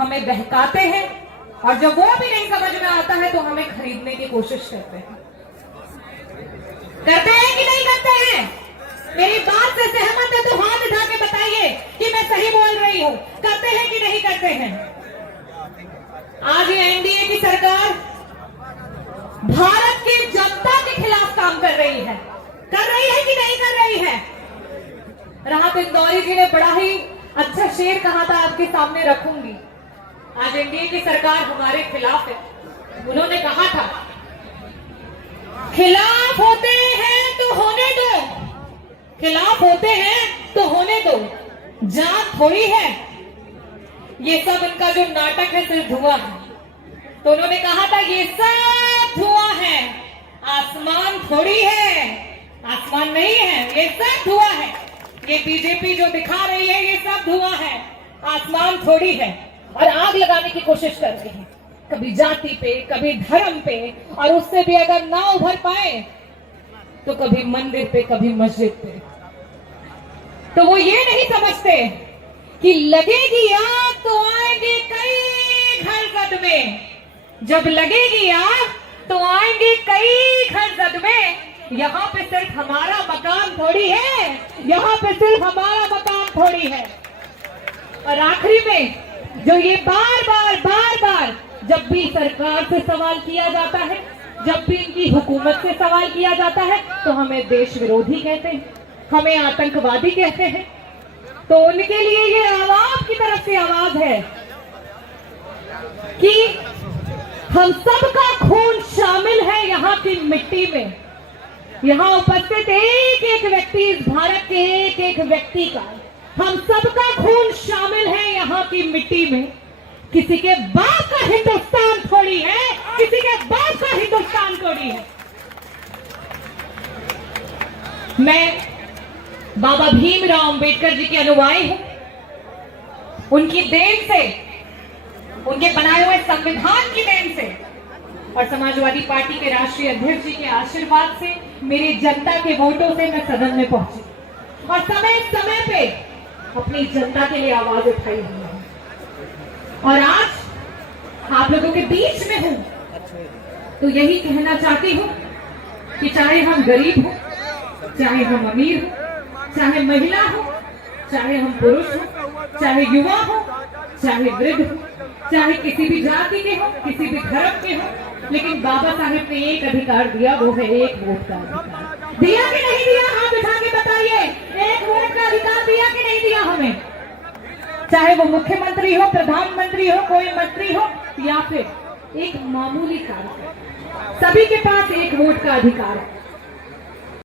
हमें बहकाते हैं, और जब वो भी नहीं समझ में आता है तो हमें खरीदने की कोशिश करते हैं। करते हैं कि नहीं करते हैं? मेरी बात से सहमत है तो हाथ उठा के बताइए कि मैं सही बोल रही हूं। करते हैं कि नहीं करते हैं? आज ये एनडीए की सरकार भारत की जनता के खिलाफ काम कर रही है कि नहीं कर रही है? राहत इंदौरी जी ने बड़ा ही अच्छा शेर कहा था, आपके सामने रखूंगी। आज एनडीए की सरकार हमारे खिलाफ है। उन्होंने कहा था, खिलाफ होते हैं तो होने दो, खिलाफ होते हैं तो होने दो, जान थोड़ी है, ये सब इनका जो नाटक है सिर्फ धुआं है। तो उन्होंने कहा था, ये सब धुआं है, आसमान थोड़ी है, आसमान नहीं है, ये सब धुआं है। ये बीजेपी जो दिखा रही है ये सब धुआं है, आसमान थोड़ी है। और आग लगाने की कोशिश कर रही है, कभी जाति पे, कभी धर्म पे, और उससे भी अगर ना उभर पाए तो कभी मंदिर पे, कभी मस्जिद पे। तो वो ये नहीं समझते कि लगेगी आग तो आएंगे कई घर जद में, जब लगेगी आग तो आएंगे कई घर जद में। यहाँ पे सिर्फ हमारा मकान थोड़ी है, यहाँ पे सिर्फ हमारा मकान थोड़ी है। और आखिरी में जो ये बार बार जब भी सरकार से सवाल किया जाता है, जब भी इनकी हुकूमत से सवाल किया जाता है, तो हमें देश विरोधी कहते हैं, हमें आतंकवादी कहते हैं। तो उनके लिए ये आवाम की तरफ से आवाज है कि हम सबका खून शामिल है यहाँ की मिट्टी में। यहाँ उपस्थित एक एक व्यक्ति, इस भारत के एक एक व्यक्ति का, हम सबका खून शामिल है यहाँ की मिट्टी में। किसी के बाप का हिंदुस्तान थोड़ी है, किसी के बाप का हिंदुस्तान थोड़ी है। मैं बाबा भीमराव अंबेडकर जी के अनुयायी हूं। उनकी देन से, उनके बनाए हुए संविधान की देन से, और समाजवादी पार्टी के राष्ट्रीय अध्यक्ष जी के आशीर्वाद से, मेरी जनता के वोटों से मैं सदन में पहुंची और समय पे अपनी जनता के लिए आवाज उठाई हुई है। और आज आप लोगों के बीच में हूं तो यही कहना चाहती हूं कि चाहे हम गरीब हो, चाहे हम अमीर हो, चाहे महिला हो, चाहे हम पुरुष हो, चाहे युवा हो, चाहे वृद्ध हो, चाहे किसी भी जाति के हो, किसी भी धर्म के हो, लेकिन बाबा साहेब ने एक अधिकार दिया, वो है एक वोट का अधिकार। दिया कि नहीं दिया? हाथ उठा के बताइए, एक वोट का अधिकार दिया कि नहीं दिया हमें? चाहे वो मुख्यमंत्री हो, प्रधानमंत्री हो, कोई मंत्री हो, या फिर एक मामूली कार्यकर्ता, सभी के पास एक वोट का अधिकार है।